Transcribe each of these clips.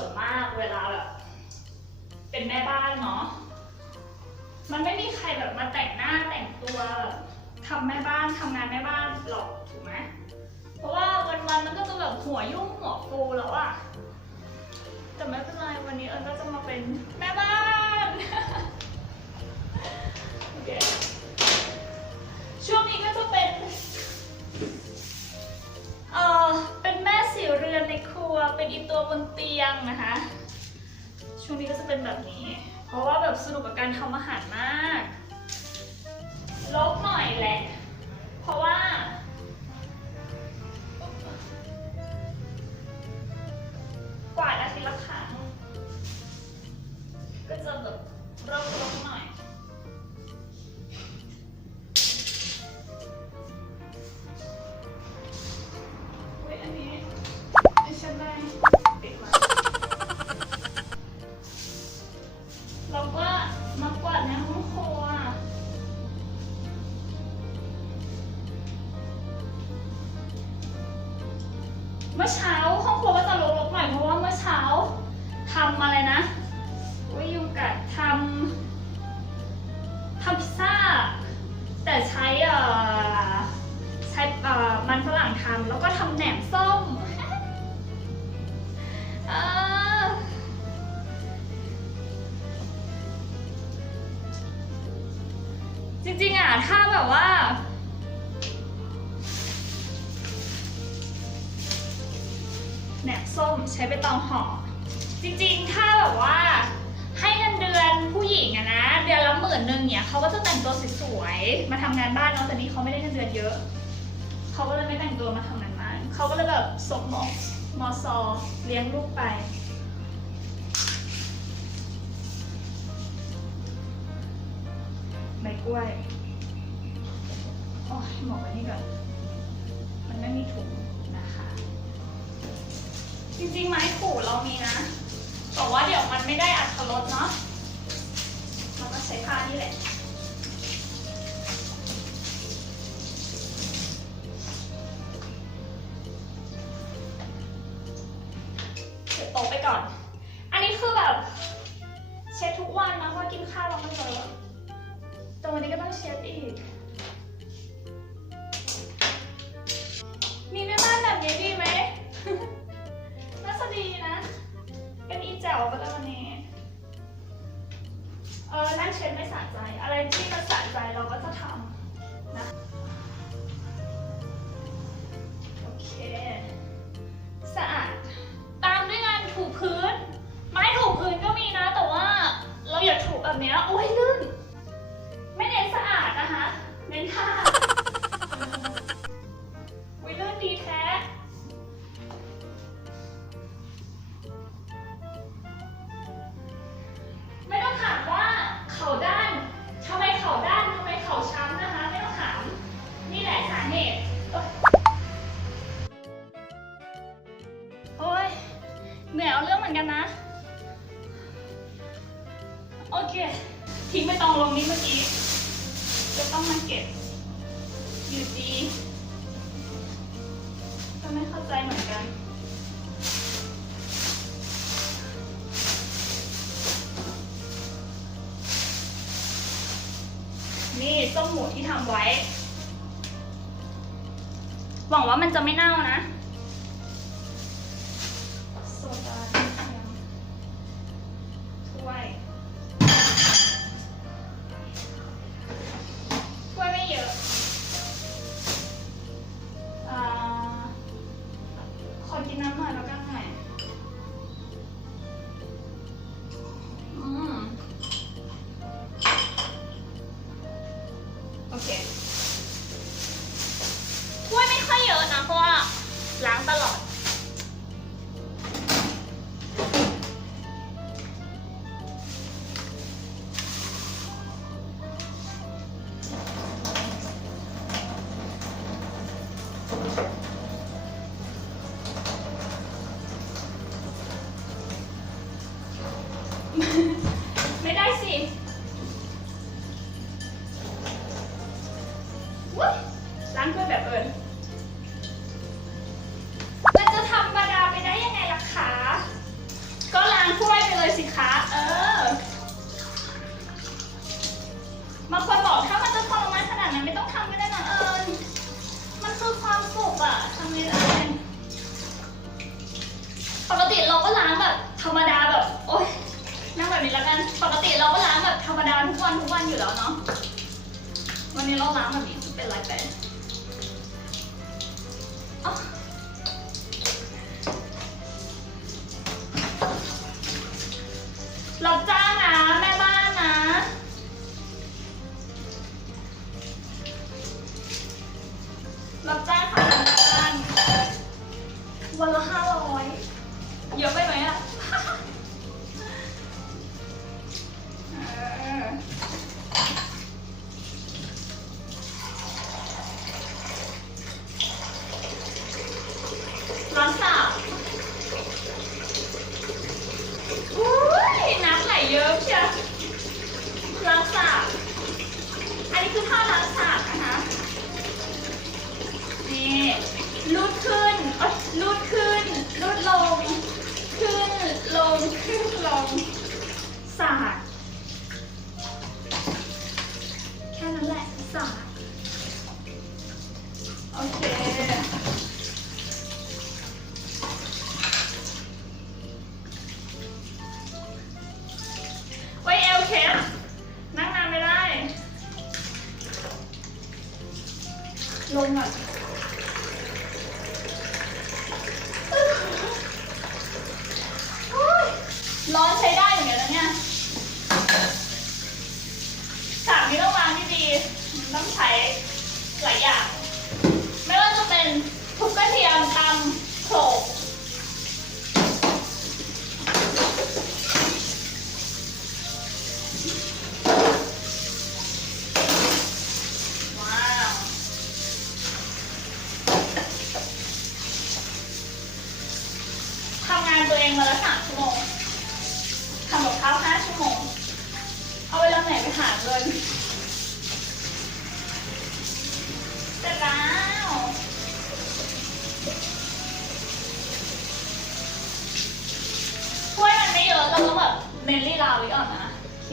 ส่วนมากเวลาแบบ เป็นแม่บ้านเนาะมันไม่มีใครแบบมาแต่งหน้าแต่งตัวแบบทำแม่บ้านทำงานแม่บ้านหรอกถูกไหมเพราะว่าวันๆมันก็จะแบบหัวยุ่งหัวฟูแล้วอะแต่ไม่เป็นไรวันนี้เอิญก็จะมาเป็นแม่บ้าน กับการทำอาหารมาก ลบหน่อยแหละ เพราะว่า กวาดอาทิตย์ละครั้งก็จะแบบรกๆหน่อยเเมื่อเช้าห้องครัวก็จะรกๆหน่อยเพราะว่าเมื่อเช้าทำอะไรนะวิยุงกัดทำทำพิซซ่า แต่ใช้เอ่อใช้เอ่อมันฝรั่งทำแล้วก็ทำแหนมส้มเออจริงๆอะถ้าแบบว่า ส้มใช้ใบตองห่อจริงๆ ถ้าแบบว่า ให้เงินเดือนผู้หญิงอะนะ เดือนละหมื่นหนึ่งเนี่ยเขาก็จะแต่งตัวสวยๆมาทำงานบ้านเนาะแต่นี้เขาไม่ได้เงินเดือนเยอะเขาก็เลยไม่แต่งตัวมาทำงานบ้านเขาก็เลยแบบสมมองมอซอเลี้ยงลูกไปใบกล้วยโอ้ยหมอกไว้นี่ก่อนมันไม่มีถุงนะคะ จริงๆไม้ขู่เรามีนะแต่ว่าเดี๋ยวมันไม่ได้อัดรสเนาะเราก็ใช้ผ้านี่แหละเดี๋ยวโตไปก่อน เหนื่อยเอาเรื่องเหมือนกันนะ โอเค ทิ้งไปตองลงนี้เมื่อกี้ จะต้องมาเก็บ อยู่ดีก็ไม่เข้าใจเหมือนกันนี่ส้มหมูที่ทำไว้ หวังว่ามันจะไม่เน่านะ ไม่ได้สิวุ้ยล้างถ้วยแบบเอิญมันจะทำบาดาไปได้ยังไงล่ะคะ ก็ล้างถ้วยไปเลยสิคะ เออมาคนบอกถ้ามันจะทรมานขนาดนั้นไม่ต้องทำก็ได้นะเอิญมันคือความสุขอะทำไมล่ะปกติเราก็ล้างแบบธรรมดาแบบ นั่งแบบนี้แล้วกัน ปกติเราก็ล้างแบบธรรมดาทุกวันทุกวันอยู่แล้วเนาะ วันนี้เราล้างแบบนี้เป็นไรไป นนี้คือผ้าล้างสาบนะคะ นี่ลูดขึ้นลูดขึ้นลูดลง ขึ้นลงขึ้นลง ลงอะร้อนใช้ได้เหมือนกันนะเนี่ยสามนี้ต้องวางที่ดีต้องใช้หลายอย่าง ไม่ว่าจะเป็นทุบกระเทียมตำ หาเงินเสร็จแล้วถ้วยมันไม่เยอะเราต้องแบบเน้นลีลาไว้ก่อนนะ โอเค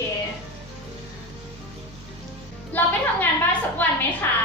เราไปทำงานบ้านสักวันไหมคะ